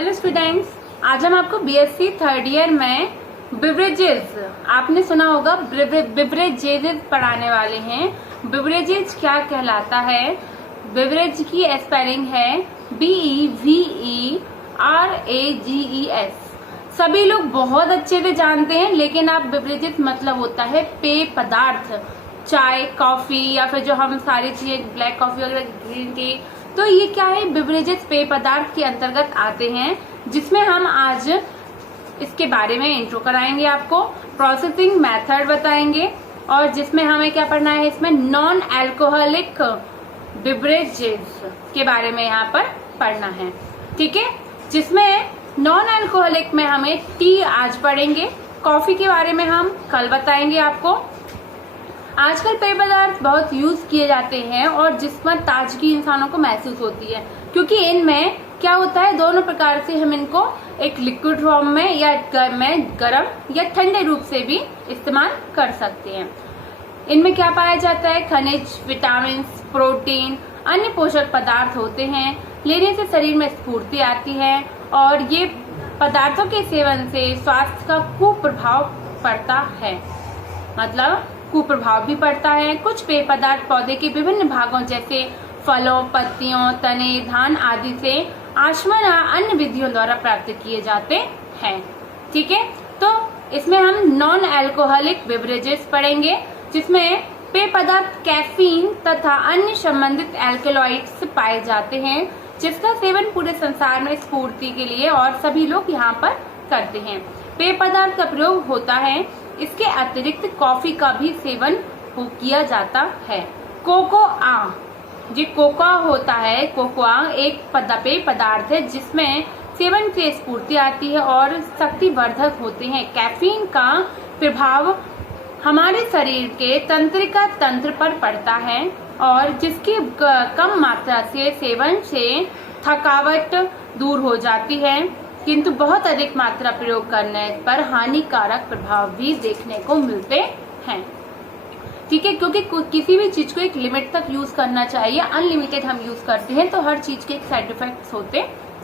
Hello students, आज हम आपको बीएससी थर्ड ईयर में बिवरेजेस, आपने सुना होगा बिवरेजेस पढ़ाने वाले हैं। बिवरेजेस क्या कहलाता है? बिवरेज की स्पेलिंग है BEVERAGES। सभी लोग बहुत अच्छे से जानते हैं, लेकिन आप बिवरेजेस मतलब होता है पेय पदार्थ, चाय, कॉफी या फिर जो हम सारी चीजें ब्लैक कॉफी वगैरह, ग्रीन टी, तो ये क्या है? बिवरेजेस पेय पदार्थ के अंतर्गत आते हैं, जिसमें हम आज इसके बारे में इंट्रो कराएंगे, आपको प्रोसेसिंग मेथड बताएंगे और जिसमें हमें क्या पढ़ना है, इसमें नॉन अल्कोहलिक बिवरेजेस के बारे में यहाँ पर पढ़ना है। ठीक है, जिसमें नॉन अल्कोहलिक में हमें टी आज पढ़ेंगे, कॉफी के बारे में हम कल बताएंगे आपको। आजकल पेय पदार्थ बहुत यूज किए जाते हैं और जिसमें ताजगी इंसानों को महसूस होती है, क्योंकि इनमें क्या होता है, दोनों प्रकार से हम इनको एक लिक्विड फॉर्म में या गर्म या ठंडे रूप से भी इस्तेमाल कर सकते हैं। इनमें क्या पाया जाता है? खनिज, विटामिन, प्रोटीन, अन्य पोषक पदार्थ होते हैं। लेने से शरीर में स्फूर्ति आती है और ये पदार्थों के सेवन से स्वास्थ्य का कुप्रभाव पड़ता है, मतलब कुप्रभाव भी पड़ता है। कुछ पेय पदार्थ पौधे के विभिन्न भागों जैसे फलों, पत्तियों, तने, धान आदि से आचमन या अन्य विधियों द्वारा प्राप्त किए जाते हैं। ठीक है, तो इसमें हम नॉन अल्कोहलिक बेवरेजेस पढ़ेंगे, जिसमें पेय पदार्थ कैफीन तथा अन्य संबंधित एल्कलॉइड्स पाए जाते हैं, जिसका सेवन पूरे संसार में स्फूर्ति के लिए और सभी लोग यहाँ पर करते हैं। पेय पदार्थ का प्रयोग होता है, इसके अतिरिक्त कॉफी का भी सेवन किया जाता है। कोकोआ, जो कोकोआ होता है, कोकोआ एक पेय पदार्थ है जिसमें सेवन से स्फूर्ति आती है और शक्तिवर्धक होते हैं। कैफीन का प्रभाव हमारे शरीर के तंत्रिका तंत्र पर पड़ता है और जिसकी कम मात्रा से सेवन से थकावट दूर हो जाती है, किंतु बहुत अधिक मात्रा प्रयोग करने पर हानिकारक प्रभाव भी देखने को मिलते हैं। ठीक है, क्योंकि किसी भी चीज को एक लिमिट तक यूज करना चाहिए। अनलिमिटेड हम यूज करते हैं तो हर चीज के एक साइड इफेक्ट्स होते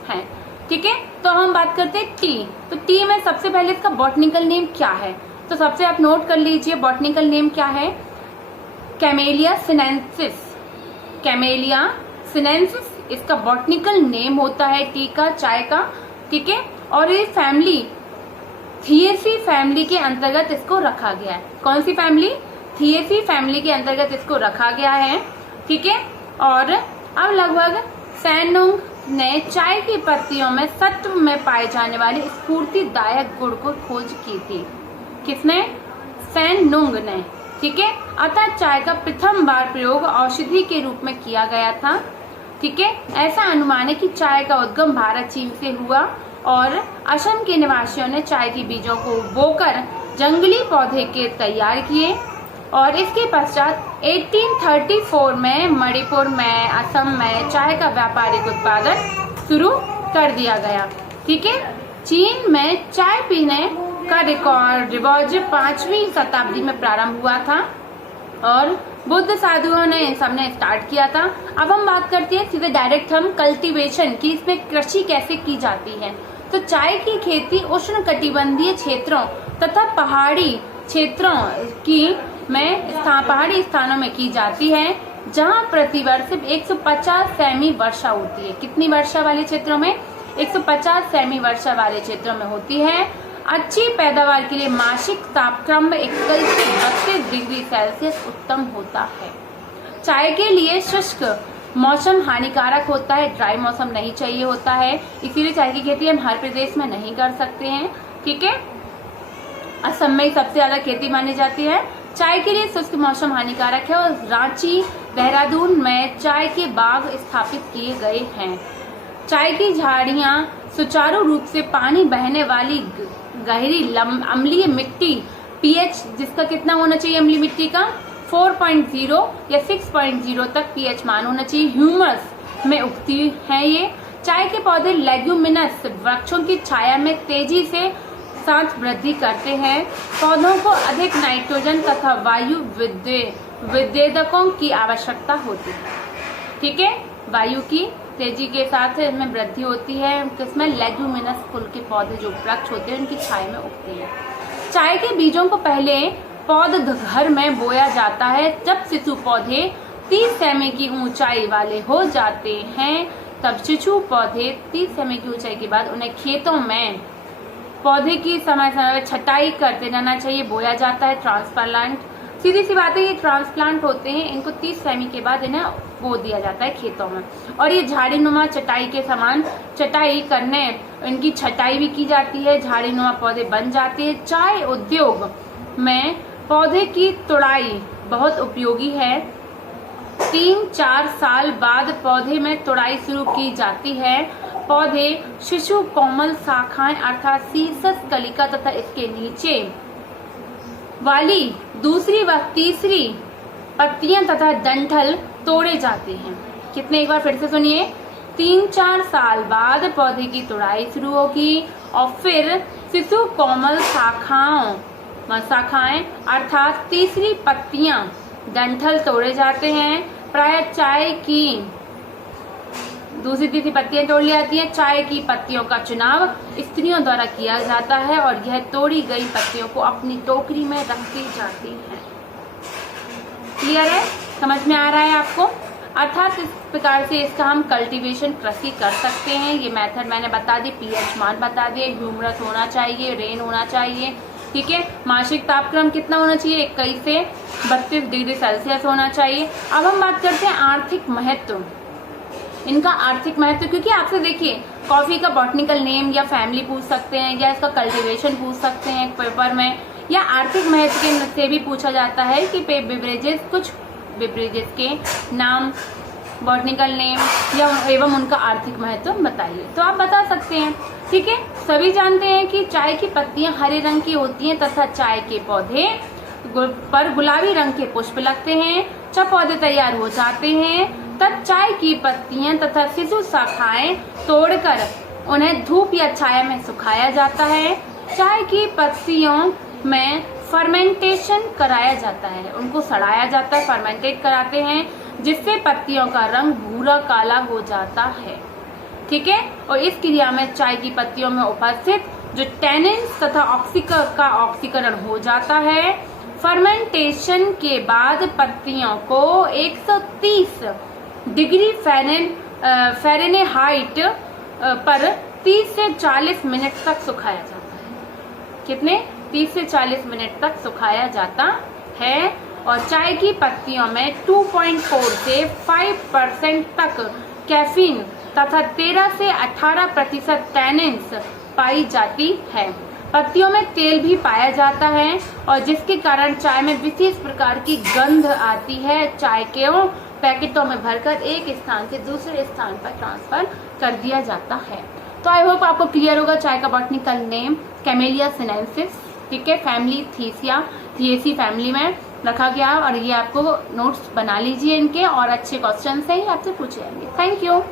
हैं। ठीक है, तो हम बात करते हैं टी। तो टी में सबसे पहले इसका बॉटनिकल नेम क्या है, तो सबसे आप नोट कर लीजिए, बॉटनिकल नेम क्या है? Camellia sinensis. कैमेलिया सिनेंसिस इसका बॉटनिकल नेम होता है टी का, चाय का। ठीक है, और ये फैमिली थिएसी फैमिली के अंतर्गत इसको रखा गया है। कौन सी फैमिली? थिएसी फैमिली के अंतर्गत इसको रखा गया है। ठीक है, और अब लगभग सैनुंग ने चाय की पत्तियों में सत्व में पाए जाने वाले स्फूर्तिदायक गुण को खोज की थी। किसने? सैनुंग ने। ठीक है, अतः चाय का प्रथम बार प्रयोग औषधि के रूप में किया गया था। ठीक है, ऐसा अनुमान है कि चाय का उद्गम भारत, चीन से हुआ और असम के निवासियों ने चाय के बीजों को बोकर जंगली पौधे के तैयार किए और इसके पश्चात 1834 में मणिपुर में, असम में चाय का व्यापारिक उत्पादन शुरू कर दिया गया। ठीक है, चीन में चाय पीने का रिवाज 5वीं शताब्दी में प्रारंभ हुआ था और बुद्ध साधुओं ने इन सब ने स्टार्ट किया था। अब हम बात करते हैं सीधे डायरेक्ट हम कल्टीवेशन की, इसमें कृषि कैसे की जाती है। तो चाय की खेती उष्ण कटिबंधीय क्षेत्रों तथा पहाड़ी क्षेत्रों की पहाड़ी स्थानों में की जाती है, जहां प्रतिवर्ष 150 सेमी वर्षा होती है। कितनी वर्षा वाले क्षेत्रों में? 150 सेमी वर्षा वाले क्षेत्रों में होती है। अच्छी पैदावार के लिए मासिक तापक्रम 21 से 32 डिग्री सेल्सियस उत्तम होता है। चाय के लिए शुष्क मौसम हानिकारक होता है, ड्राई मौसम नहीं चाहिए होता है, इसीलिए चाय की खेती हम हर प्रदेश में नहीं कर सकते हैं। ठीक है, असम में सबसे ज्यादा खेती मानी जाती है। चाय के लिए शुष्क मौसम हानिकारक है और रांची, देहरादून में चाय के बाग स्थापित किए गए हैं। चाय की झाड़ियां सुचारू रूप से पानी बहने वाली गहरी अम्लीय मिट्टी, पीएच जिसका कितना होना चाहिए अम्लीय मिट्टी का? 4.0 या 6.0 तक पीएच मान होना चाहिए। ह्यूमस में उगती है ये। चाय के पौधे लेग्यूमिनस वृक्षों की छाया में तेजी से साथ वृद्धि करते हैं। पौधों को अधिक नाइट्रोजन तथा वायु विद्युतकों की आवश्यकता होती है। ठीक है, वायु की तेजी के साथ इसमें वृद्धि होती है। इसमें लेग्यूमिनस कुल के पौधे जो वृक्ष होते हैं उनकी छाया में उगते हैं। चाय के बीजों को पहले पौध घर में बोया जाता है। जब शिशु पौधे 30 सेमी की ऊंचाई वाले हो जाते हैं तब शिशु पौधे 30 सेमी की ऊंचाई के बाद उन्हें खेतों में पौधे की समय समय पर छटाई करते रहना चाहिए, बोया जाता है। ट्रांसप्लांट, सीधी सी बात है, ये ट्रांसप्लांट होते हैं, इनको 30 सेमी के बाद इन्हें बो दिया जाता है खेतों में। और ये झाड़ी नुमा चटाई के समान चटाई करने इनकी छटाई भी की जाती है, झाड़ी नुमा पौधे बन जाते हैं। चाय उद्योग में पौधे की तुड़ाई बहुत उपयोगी है। 3-4 साल बाद पौधे में तुड़ाई शुरू की जाती है। पौधे शिशु कोमल शाखाएं अर्थात शीर्षक कलिका तथा इसके नीचे वाली दूसरी व तीसरी पत्तियां तथा डंठल तोड़े जाते हैं। कितने, एक बार फिर से सुनिए। 3-4 साल बाद पौधे की तुड़ाई शुरू होगी और फिर शिशु कोमल शाखाएं अर्थात तीसरी पत्तियां डंठल तोड़े जाते हैं। प्राय चाय की दूसरी तीसरी पत्तियां तोड़ ली जाती हैं। चाय की पत्तियों का चुनाव स्त्रियों द्वारा किया जाता है और यह तोड़ी गई पत्तियों को अपनी टोकरी में रखी जाती है। क्लियर है, समझ में आ रहा है आपको? अर्थात इस प्रकार से इसका हम कल्टीवेशन कृषि कर सकते हैं। ये मेथड मैंने बता दी, पीएच मान बता दिए, ह्यूमरस होना चाहिए, रेन होना चाहिए, ठीक है। मासिक तापक्रम कितना होना चाहिए? 21 से 32 डिग्री सेल्सियस होना चाहिए। अब हम बात करते हैं आर्थिक महत्व। इनका आर्थिक महत्व, क्योंकि आपसे देखिए कॉफी का बॉटनिकल नेम या फैमिली पूछ सकते हैं या इसका कल्टीवेशन पूछ सकते हैं पेपर में, या आर्थिक महत्व के से भी पूछा जाता है कि बेवरेजेस, कुछ बेवरेजेस के नाम, बॉटनिकल नेम या एवं उनका आर्थिक महत्व बताइए, तो आप बता सकते हैं, ठीक है। सभी जानते हैं कि चाय की पत्तियां हरे रंग की होती हैं तथा चाय के पौधे पर गुलाबी रंग के पुष्प लगते हैं। जब पौधे तैयार हो जाते हैं तब चाय की पत्तियां तथा शिशु शाखाएं तोड़कर उन्हें धूप या छाया में सुखाया जाता है। चाय की पत्तियों में फर्मेंटेशन कराया जाता है, उनको सड़ाया जाता है, फर्मेंटेट कराते हैं, जिससे पत्तियों का रंग भूरा काला हो जाता है, ठीक है। और इस क्रिया में चाय की पत्तियों में उपस्थित जो टैनिन्स तथा ऑक्सीकरण हो जाता है। फर्मेंटेशन के बाद पत्तियों को 130 डिग्री फ़ारेनहाइट पर 30 से 40 मिनट तक सुखाया जाता है। कितने? 30 से 40 मिनट तक सुखाया जाता है। और चाय की पत्तियों में 2.4 से 5% तक कैफीन तथा 13 से 18% टैनिन्स पाई जाती है। पत्तियों में तेल भी पाया जाता है और जिसके कारण चाय में विशेष प्रकार की गंध आती है। चाय के पैकेटों में भरकर एक स्थान से दूसरे स्थान पर ट्रांसफर कर दिया जाता है। तो आई होप आपको क्लियर होगा। चाय का बॉटनिकल नेम कैमेलिया सिनेंसिस, ठीक है, फैमिली थिएसी फैमिली में रखा गया और ये आपको नोट्स बना लीजिए इनके, और अच्छे क्वेश्चन से ही आपसे पूछे जाएंगे। Thank you.